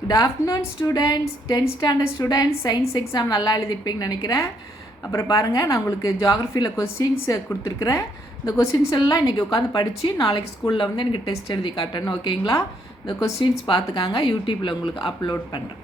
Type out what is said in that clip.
Good afternoon students, 10th standard students. Science exam நல்லா எழுதிருப்பீங்கன்னு நினைக்கிறேன். அப்புறம் பாருங்கள், நான் உங்களுக்கு ஜியாகிரஃபியில் கொஸ்டின்ஸ் கொடுத்துருக்குறேன். இந்த கொஸ்டின்ஸ் எல்லாம் இன்றைக்கி உட்காந்து படித்து நாளைக்கு ஸ்கூலில் வந்து எனக்கு டெஸ்ட் எழுதி காட்டணும். ஓகேங்களா? இந்த கொஸ்டின்ஸ் பார்த்துக்காங்க, யூடியூப்பில் உங்களுக்கு அப்லோட் பண்ணுறேன்.